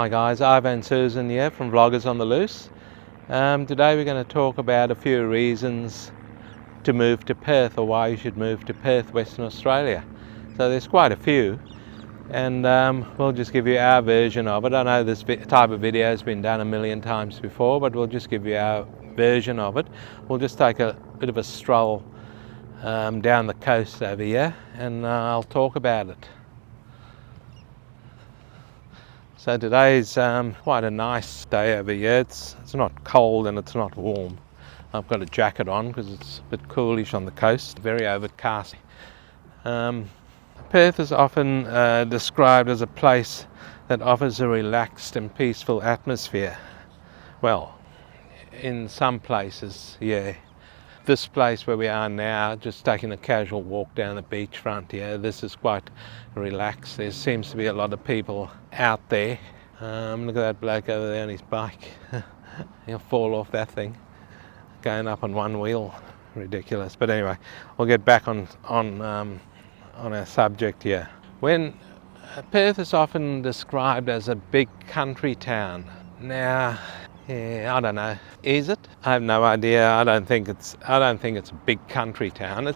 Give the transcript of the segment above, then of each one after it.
Hi guys, Ivan and Susan here from Vloggers on the Loose. Today we're going to talk about a few reasons to move to Perth, or why you should move to Perth, Western Australia. So there's quite a few, and we'll just give you our version of it. I know this type of video has been done a million times before, but we'll just give you our version of it. We'll just take a bit of a stroll down the coast over here, and I'll talk about it. So today's quite a nice day over here. It's not cold and it's not warm. I've got a jacket on because it's a bit coolish on the coast, very overcast. Perth is often described as a place that offers a relaxed and peaceful atmosphere. Well, in some places, yeah. This place where we are now, just taking a casual walk down the beachfront here, this is quite relaxed. There seems to be a lot of people out there. Look at that bloke over there on his bike. He'll fall off that thing, going up on one wheel. Ridiculous. But anyway, we'll get back on our subject here. When Perth is often described as a big country town. Now, yeah, I don't know. Is it? I have no idea. I don't think it's a big country town.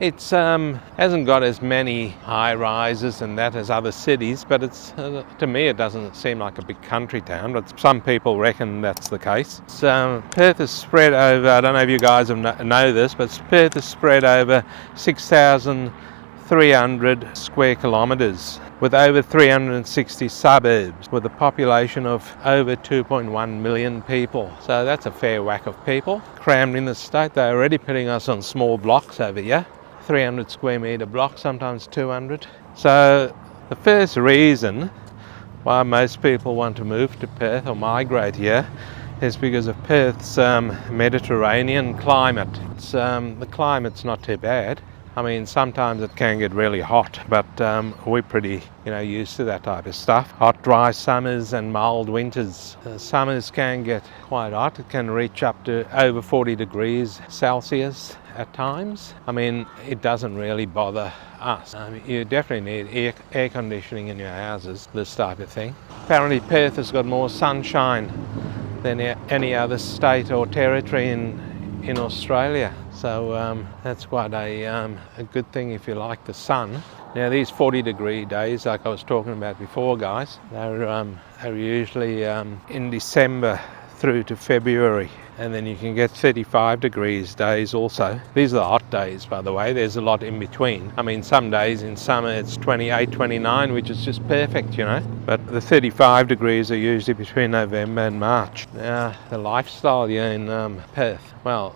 It's hasn't got as many high rises and that as other cities, but it's to me it doesn't seem like a big country town. But some people reckon that's the case. So Perth is spread over. I don't know if you guys know this, but Perth is spread over 6,300 square kilometres, with over 360 suburbs, with a population of over 2.1 million people. So that's a fair whack of people crammed in the state. They're already putting us on small blocks over here, 300 square metre blocks, sometimes 200. So the first reason why most people want to move to Perth or migrate here is because of Perth's Mediterranean climate. The climate's not too bad. I mean, sometimes it can get really hot, but we're pretty, used to that type of stuff. Hot, dry summers and mild winters. Summers can get quite hot. It can reach up to over 40 degrees Celsius at times. I mean, it doesn't really bother us. You definitely need air conditioning in your houses, this type of thing. Apparently Perth has got more sunshine than any other state or territory in Australia. So that's quite a good thing if you like the sun. Now these 40-degree days, like I was talking about before, guys, they're usually in December through to February, and then you can get 35 degrees days also. These are the hot days, by the way. There's a lot in between. I mean, some days in summer it's 28, 29, which is just perfect, But the 35 degrees are usually between November and March. Now, the lifestyle here in Perth, well,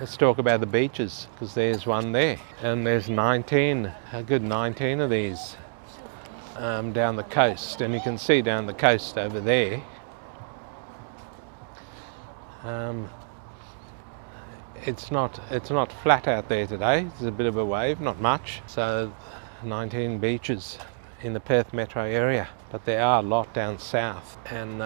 let's talk about the beaches, because there's one there, and there's a good 19 of these down the coast, and you can see down the coast over there. It's not flat out there today. There's a bit of a wave, not much. So 19 beaches in the Perth metro area, but there are a lot down south, and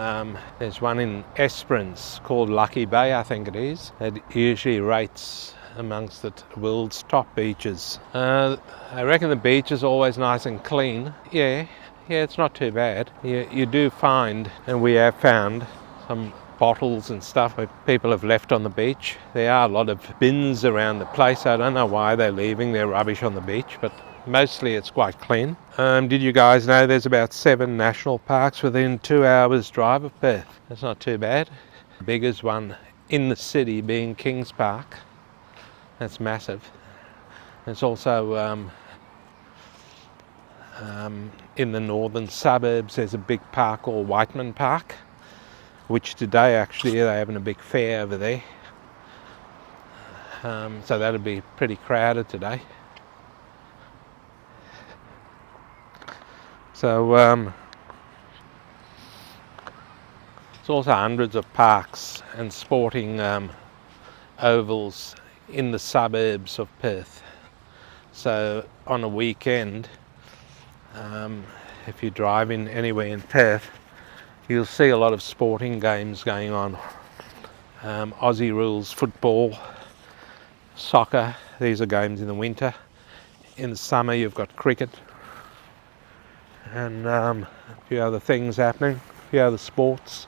there's one in Esperance called Lucky Bay, I think it is, that usually rates amongst the world's top beaches. I reckon the beach is always nice and clean. Yeah, it's not too bad. You do find, and we have found, some bottles and stuff where people have left on the beach. There are a lot of bins around the place. I don't know why they're leaving their rubbish on the beach, but mostly it's quite clean. Did you guys know there's about 7 national parks within 2 hours drive of Perth? That's not too bad. The biggest one in the city being Kings Park. That's massive. There's also in the northern suburbs there's a big park called Whiteman Park, which today actually they're having a big fair over there. So that'll be pretty crowded today. So there's also hundreds of parks and sporting ovals in the suburbs of Perth. So on a weekend, if you drive in anywhere in Perth, you'll see a lot of sporting games going on. Aussie rules football, soccer. These are games in the winter. In the summer you've got cricket and a few other things happening. few other sports.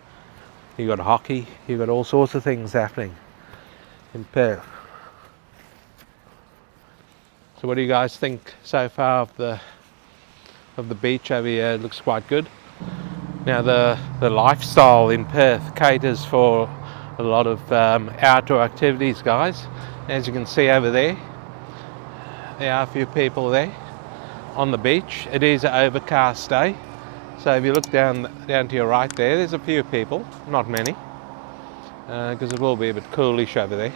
You got hockey, you got all sorts of things happening in Perth. So what do you guys think so far of the beach over here? It looks quite good. Now the lifestyle in Perth caters for a lot of outdoor activities, guys. As you can see over there are a few people there on the beach. It is an overcast day, so if you look down to your right there's a few people, not many, because it will be a bit coolish over there.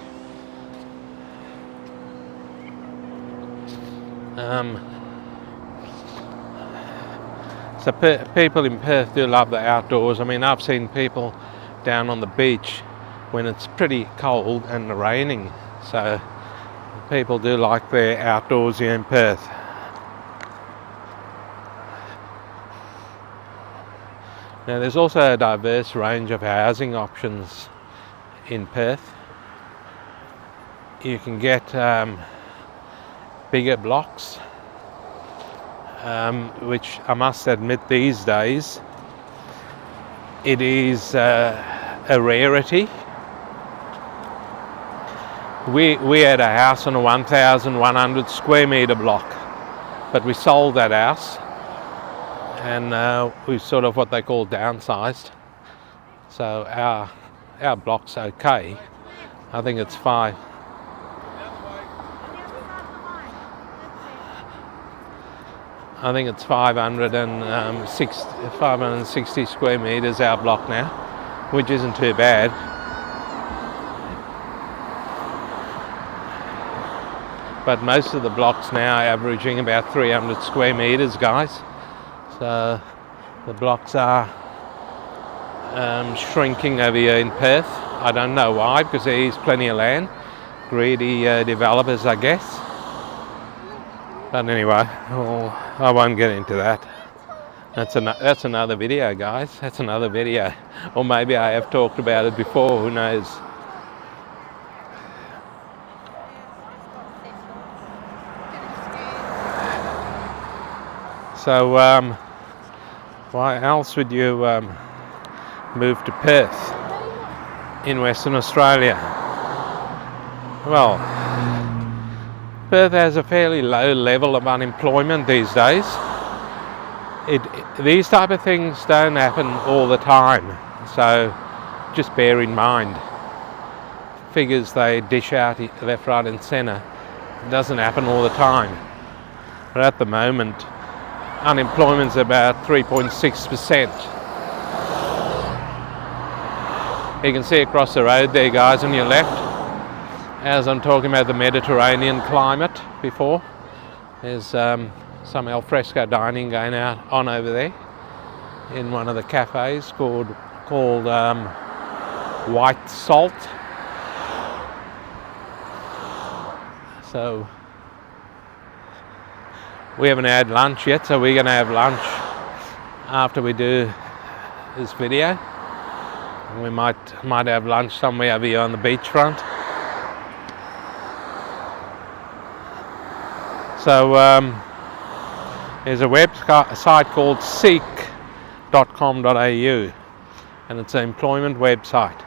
So people in Perth do love the outdoors. I mean, I've seen people down on the beach when it's pretty cold and raining, so people do like their outdoors here in Perth. Now there's also a diverse range of housing options in Perth. You can get bigger blocks, which I must admit these days it is a rarity. We had a house on a 1,100 square metre block, but we sold that house and we sort of what they call downsized. So our block's okay. I think it's 560 square metres our block now, which isn't too bad. But most of the blocks now are averaging about 300 square metres, guys. So the blocks are shrinking over here in Perth. I don't know why, because there is plenty of land. Greedy developers, I guess. But anyway, I won't get into that. That's another video, guys. That's another video. Or maybe I have talked about it before, who knows. So why else would you move to Perth in Western Australia? Well, Perth has a fairly low level of unemployment these days. These type of things don't happen all the time, so just bear in mind. Figures they dish out left, right and centre, it doesn't happen all the time. But at the moment, unemployment's about 3.6%. You can see across the road there, guys, on your left, as I'm talking about the Mediterranean climate before, there's some alfresco dining going on over there in one of the cafes called White Salt. So we haven't had lunch yet, so we're going to have lunch after we do this video. We might have lunch somewhere over here on the beachfront. So there's a website called seek.com.au, and it's an employment website.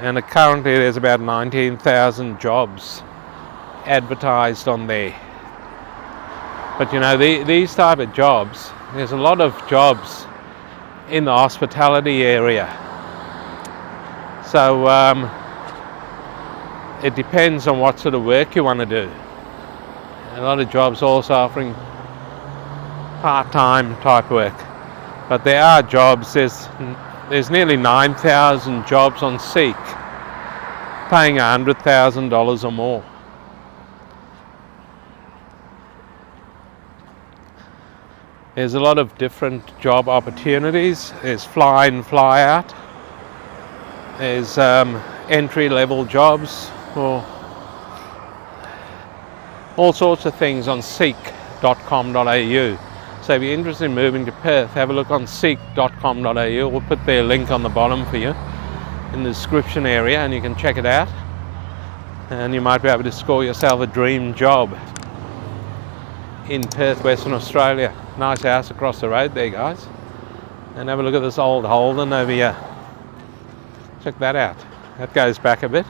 And currently there's about 19,000 jobs advertised on there. But you know, these type of jobs, there's a lot of jobs in the hospitality area. So it depends on what sort of work you want to do. A lot of jobs also offering part-time type work. But there are jobs, there's nearly 9,000 jobs on Seek paying $100,000 or more. There's a lot of different job opportunities. There's fly in, fly out. There's entry-level jobs for all sorts of things on seek.com.au. So if you're interested in moving to Perth, have a look on seek.com.au. We'll put their link on the bottom for you in the description area, and you can check it out. And you might be able to score yourself a dream job in Perth, Western Australia. Nice house across the road there, guys. And have a look at this old Holden over here. Check that out. That goes back a bit.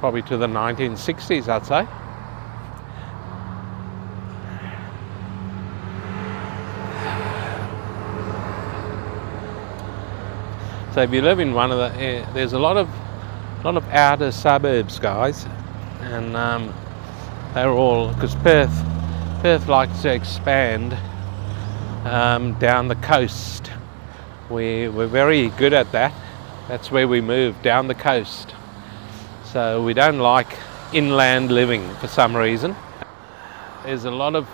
Probably to the 1960s, I'd say. So if you live in one of the, there's a lot of outer suburbs, guys, and they're all, because Perth likes to expand down the coast. We're very good at that. That's where we move, down the coast. So we don't like inland living for some reason. There's a lot of,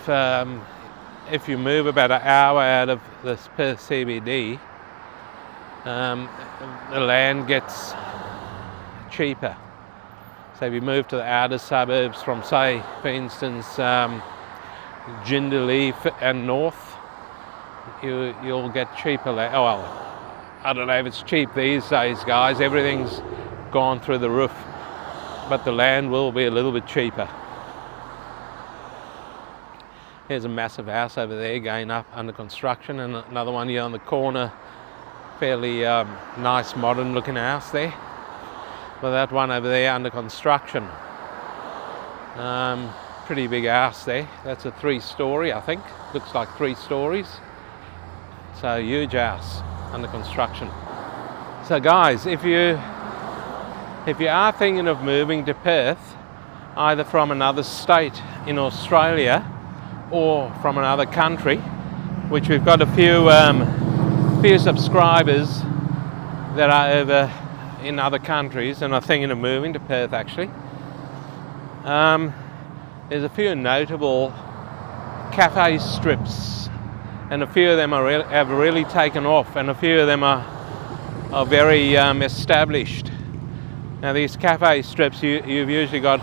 if you move about an hour out of the Perth CBD, the land gets cheaper. So if you move to the outer suburbs from, say, for instance, Jindalee and north, you'll get cheaper land. Oh, well, I don't know if it's cheap these days, guys. Everything's gone through the roof, but the land will be a little bit cheaper. Here's a massive house over there going up under construction, and another one here on the corner. Fairly nice modern looking house there. But that one over there under construction. Pretty big house there. That's a 3-story, I think. Looks like 3 stories. So huge house under construction. So guys, if you are thinking of moving to Perth, either from another state in Australia or from another country, which we've got a few subscribers that are over in other countries and are thinking of moving to Perth actually. There's a few notable cafe strips, and a few of them have really taken off, and a few of them are very established. Now these cafe strips, you've usually got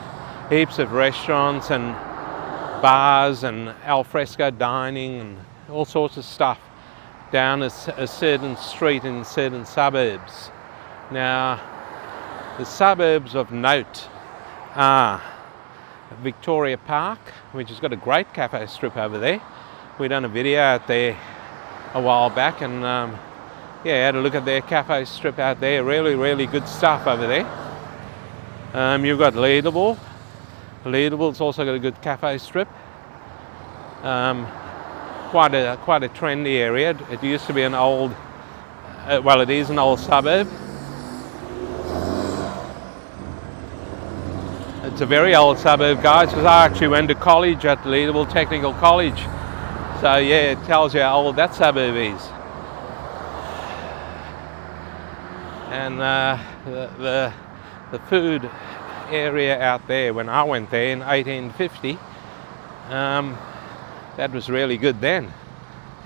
heaps of restaurants and bars and alfresco dining and all sorts of stuff down a certain street in certain suburbs. Now, the suburbs of note are Victoria Park, which has got a great cafe strip over there. We done a video out there a while back, and yeah, had a look at their cafe strip out there. Really good stuff over there. You've got Leederville. Leederville's also got a good cafe strip. Quite a trendy area. It used to be an old, well, it is an old suburb. It's a very old suburb, guys, because I actually went to college at Leederville Technical College. So yeah, it tells you how old that suburb is. And the food area out there, when I went there in 1850, that was really good then,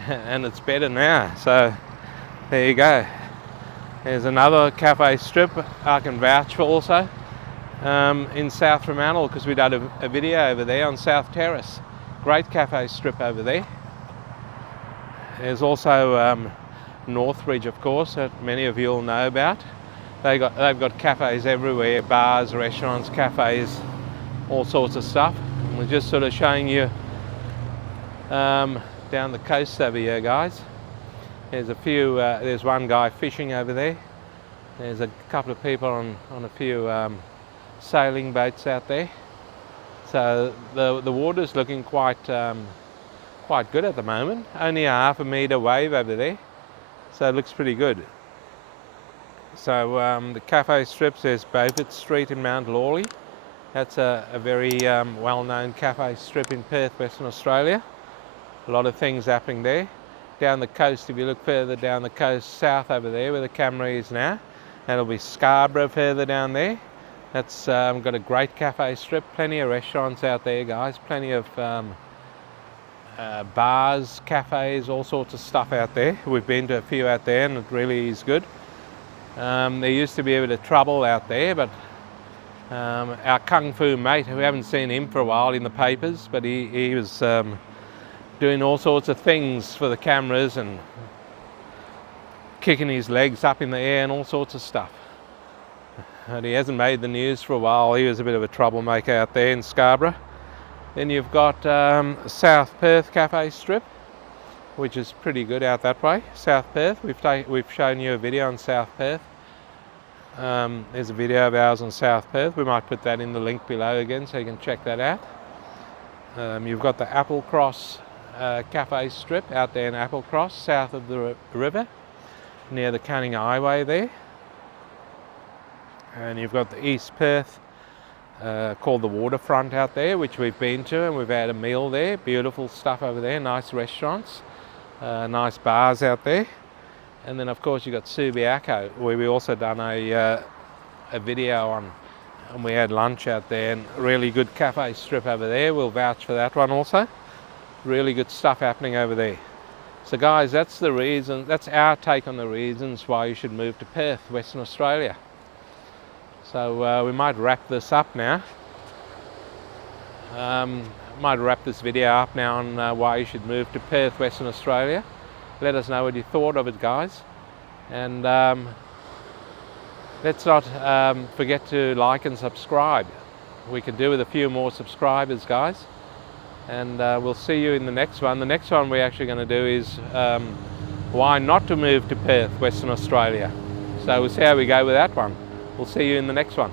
and it's better now. So there you go. There's another cafe strip I can vouch for also, in South Fremantle, because we did a video over there on South Terrace. Great cafe strip over there. There's also Northbridge, of course, that many of you will know about. They've got cafes everywhere, bars, restaurants, cafes, all sorts of stuff. And we're just sort of showing you down the coast over here, guys. There's a few, there's one guy fishing over there. There's a couple of people on a few sailing boats out there. So the water's looking quite good at the moment. Only a half a metre wave over there, so it looks pretty good. So the cafe strips, there's Beaufort Street in Mount Lawley. That's a very well-known cafe strip in Perth, Western Australia. A lot of things happening there. Down the coast, if you look further down the coast, south over there where the camera is now, that'll be Scarborough further down there. That's got a great cafe strip, plenty of restaurants out there, guys, plenty of bars, cafes, all sorts of stuff out there. We've been to a few out there and it really is good. There used to be a bit of trouble out there, but our Kung Fu mate, we haven't seen him for a while in the papers, but he was doing all sorts of things for the cameras and kicking his legs up in the air and all sorts of stuff. And he hasn't made the news for a while. He was a bit of a troublemaker out there in Scarborough. Then you've got South Perth Cafe Strip. which is pretty good out that way. South Perth, we've shown you a video on South Perth. There's a video of ours on South Perth. We might put that in the link below again so you can check that out. You've got the Applecross cafe strip out there in Applecross, south of the river, near the Canning Highway there. And you've got the East Perth, called the Waterfront out there, which we've been to, and we've had a meal there. Beautiful stuff over there, nice restaurants, nice bars out there. And then of course you've got Subiaco, where we also done a video on, and we had lunch out there, and really good cafe strip over there. We'll vouch for that one also. Really good stuff happening over there. So guys, that's our take on the reasons why you should move to Perth, Western Australia. So we might wrap this up now. Might wrap this video up now on why you should move to Perth, Western Australia. Let us know what you thought of it, guys. And let's not forget to like and subscribe. We could do with a few more subscribers, guys. And we'll see you in the next one. The next one we're actually going to do is why not to move to Perth, Western Australia. So we'll see how we go with that one. We'll see you in the next one.